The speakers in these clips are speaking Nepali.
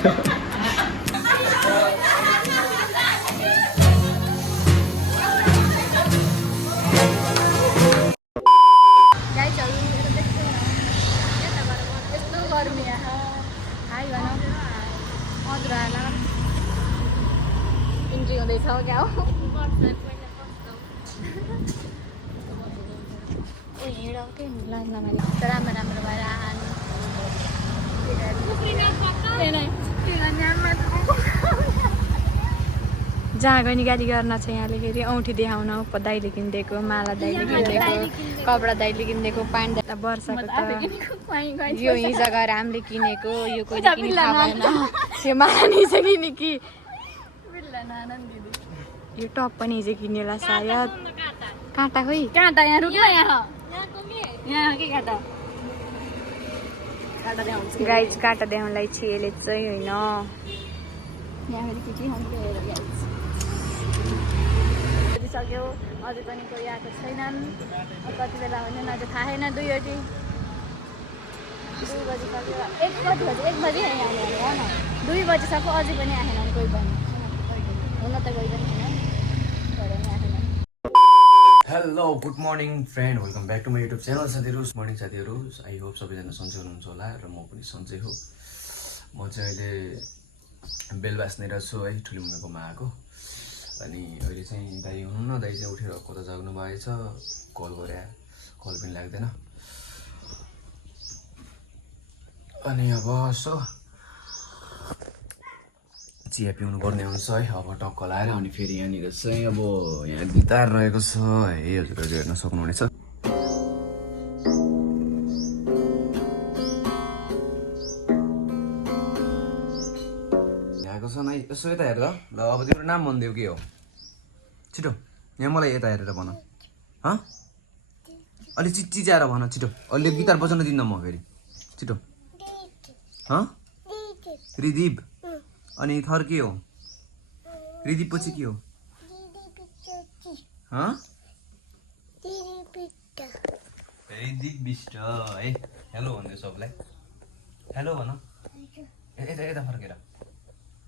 राम्रो भएर जहाँ गनी गाडी गर्न छ यहाँले फेरि औँठी देखाउन दाइले किनिदिएको माला दाइले किनिदिएको कपडा दाइले किनिदिएको प्यान्ट वर्षाको त यो हिजो गएर हामीले किनेको यो कोही किनी थाहा भएन यो माला हिजो किने कि यो टप पनि हिजो किन्योला सायद काँटा खोइ काँटा यहाँ रुक्ला यहाँ के काँटा गाइज काँटा देखाउनलाई छिएले चाहिँ होइन सक्यो अझै पनि कोही आएको छैनन् कति बेला हुने अझै थाहा छैन 2 बजी सक्यो 1 बजी आउने हो न 2 बजी सक्यो अझै पनि आएन कोही पनि हुन त कोही पनि छैन hello good morning friend welcome back to my YouTube channel साथीहरू मर्निङ साथीहरू आई होप सबैजना सन्चै हुनुहुन्छ होला र म पनि सन्चै हो म चाहिँ अहिले बेलबास्नेर छु है ठुलो मम्मीकोमा आएको अनि अहिले चाहिँ दाइ हुनुहुन्न दाइ चाहिँ उठेर कता जाग्नु भएछ कल गरे कल पनि लाग्दैन अनि अब यसो चिया पिउनु पर्ने हुन्छ है अब टक्क लाएर अनि फेरि यहाँनिर चाहिँ अब यहाँ गिटार रहेको छ है हजुरहरूले हेर्न सक्नुहुनेछ यहाँको छ नै यसो यता हेर ल अब तिम्रो नाम भनिदेऊ के हो छिटो यहाँ मलाई यता हेरेर भन अलि चिच्याएर भन छिटो अहिले गिटार बजाउन दिन्न म फेरि छिटो रिदीप अनि थर के हो रिदीप पछि के हो रिदीप बिष्ट है हेलो भन्दै सबलाई हेलो भन यता यता फर्केर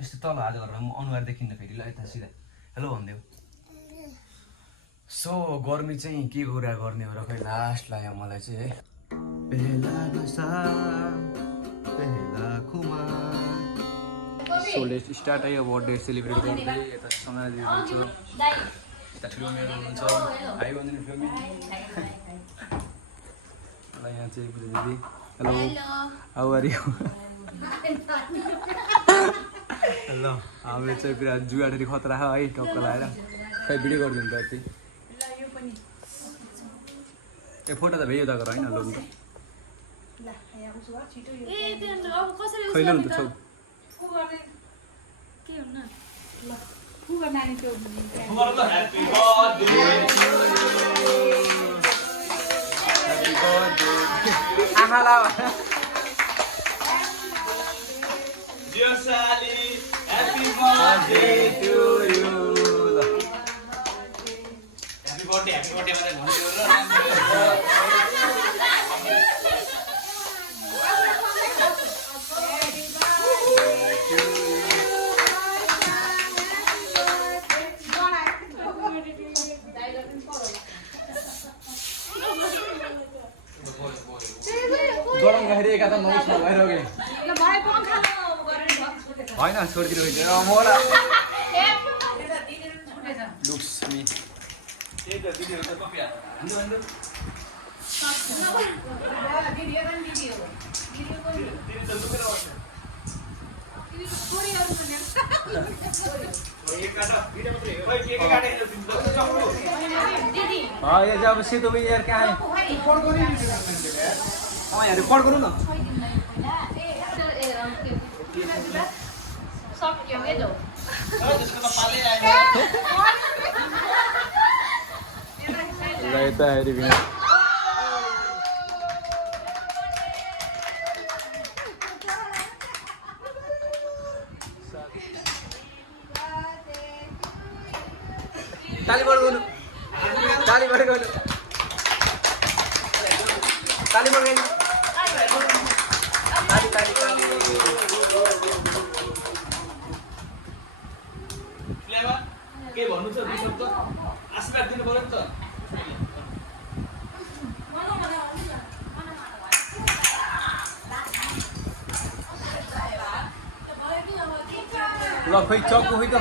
यस्तो तल हात गरेर म अनुहार देखिन्न फेरि ल यता सिधा हेलो भनिदेऊ सो गर्मी चाहिँ के कुरा गर्ने हो र खै लास्ट लाग्यो मलाई चाहिँ है सो लेट्स स्टार्ट है अब बर्थडे सेलिब्रेट गर्दै यता समय दिनुहुन्छ यता ठुलो मेरो हुनुहुन्छ हाई भनिदिनु फ्यामिली ल यहाँ चाहिँ पूजा दिदी हेलो हाउ आर यु ल हामीले चाहिँ पुरा जुगाडरी खतरा है टक्क लगाएर खै भिडियो गरिदिनु त यति ए फोटो त भेयो त गर होइन लोन त खैलो नि त छौ Dear Sally, happy birthday to you. Happy birthday गरम खाएर एका त नउस नभएर के होइन छोडिदिनु मलाई लुक्स मी ये जब सेतो भी यार क्या है यार रिकॉर्ड करो ना सब क्यों है जो रहता है रिव्यू ताली बजाउनु ताली बजाउनु ताली बजाउनु ताली ताली ताली ल खोइ चक्कु खोइ त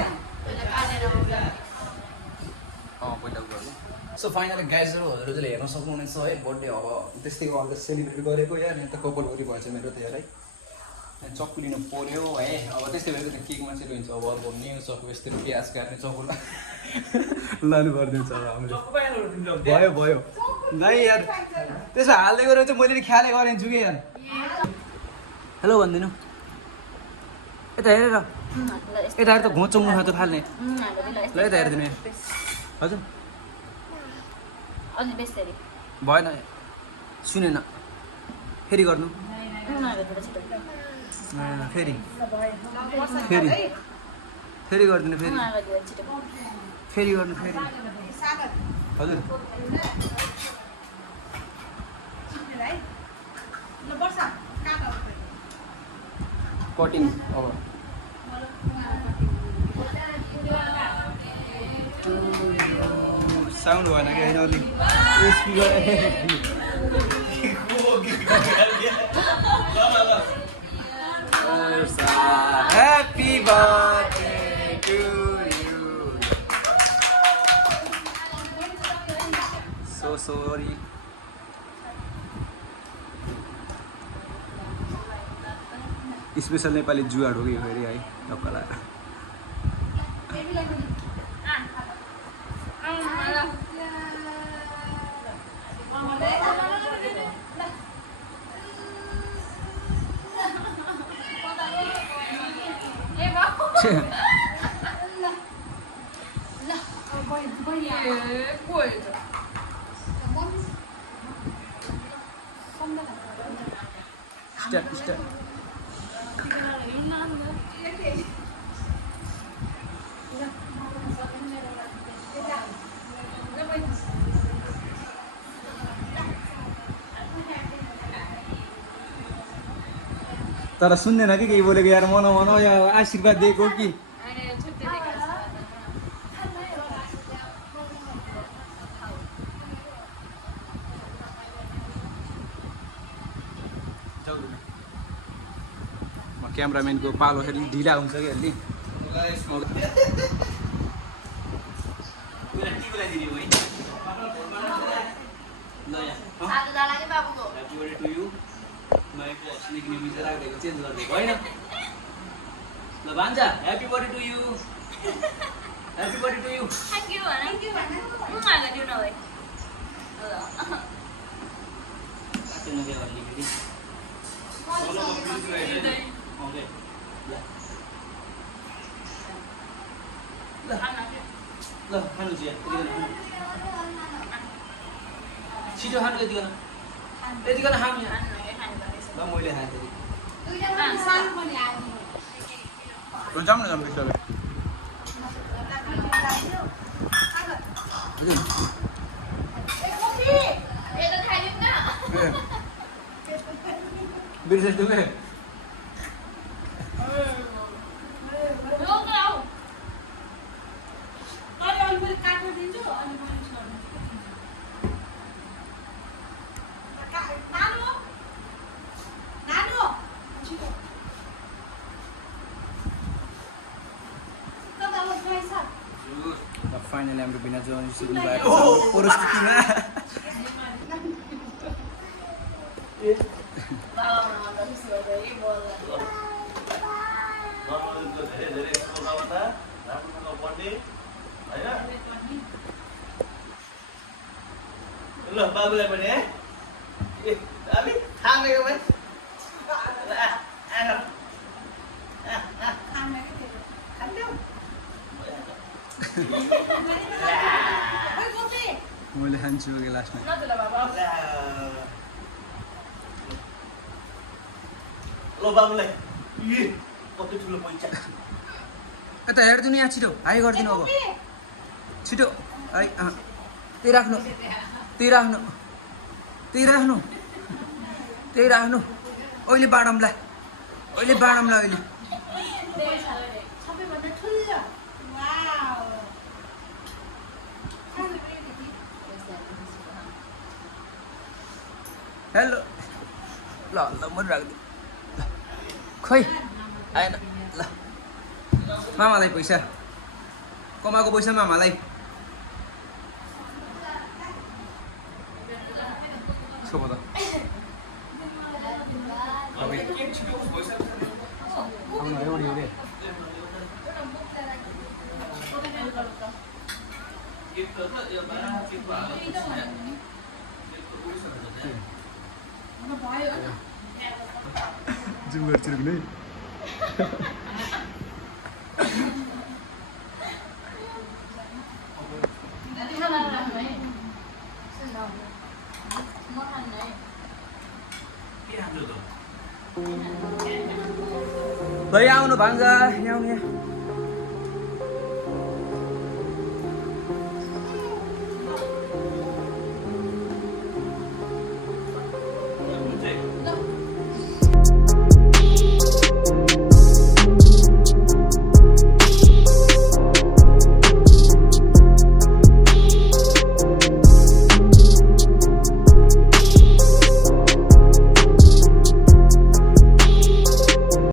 सो फाइनली गाइजहरू हजुरले हेर्न सक्नुहुनेछ है बर्थडे अब त्यस्तै गर्दा सेलिब्रेट गरेको या नि त कपालभरि भएछ मेरो त हेर है चक्कु लिनु पऱ्यो है अब त्यस्तै भएर त केकमा चाहिँ रहन्छ अब अर्को न्यु चक्कु यस्तै प्याज काट्ने चक्कु लानु गरिदिन्छ अब हामीले भयो भयो नाइ यार त्यसो हाल्दै गरेर चाहिँ मैले ख्यालै गरिदिन्छु कि यार हेलो भनिदिनु यता हेरेर यता हेरेर त घोचो मुखा त फाल्ने ल यता हेरिदिनु हजुर भएन सुनेन फेरि गर्नु फेरि फेरि फेरि गरिदिनु फेरि फेरि गर्नु फेरि हजुर कटिङ अब साउन्ड भएन कि होइन अलिक speaker happy birthday to you so sorry special Nepali जुवाड हो कि फेरि है ढक्का स्टार्ट स्टार्ट तर सुन्दैन कि केही बोलेको यार मनाउ या आशीर्वाद दिएको कि क्यामराम्यानको पालो फेरि ढिला हुन्छ कि अलि चेन्ज गरिदिएको होइन ल भान्जा happy birthday to you happy birthday to you ल खानु चाहिँ छिटो खानु यतिकन यतिकन खानु ल मैले खाएँ जाऊँ न जाऊँ सबै बिर्सेछु के फाइनली हाम्रो बिना जवानी सुरु भएको परिस्थितिमा ल बाबुलाई पनि है अलि खामेको भाइ मैले खान्छु कि लास्टमा ल बाबुलाई कति ठुलो पैसा यता हेरिदिनु यहाँ छिटो हाई गरिदिनु अब छिटो है त्यही राख्नु त्यही राख्नु त्यही राख्नु त्यही राख्नु अहिले बाँडौँला अहिले बाँडौँला अहिले हेलो ल ल म राख्दिनु ल खोइ आएन ल मामालाई पैसा कमाएको पैसा मामालाई सोम त जिम गर्छु नि ल यहाँ आउनु भान्जा यहाँ आउनु यहाँ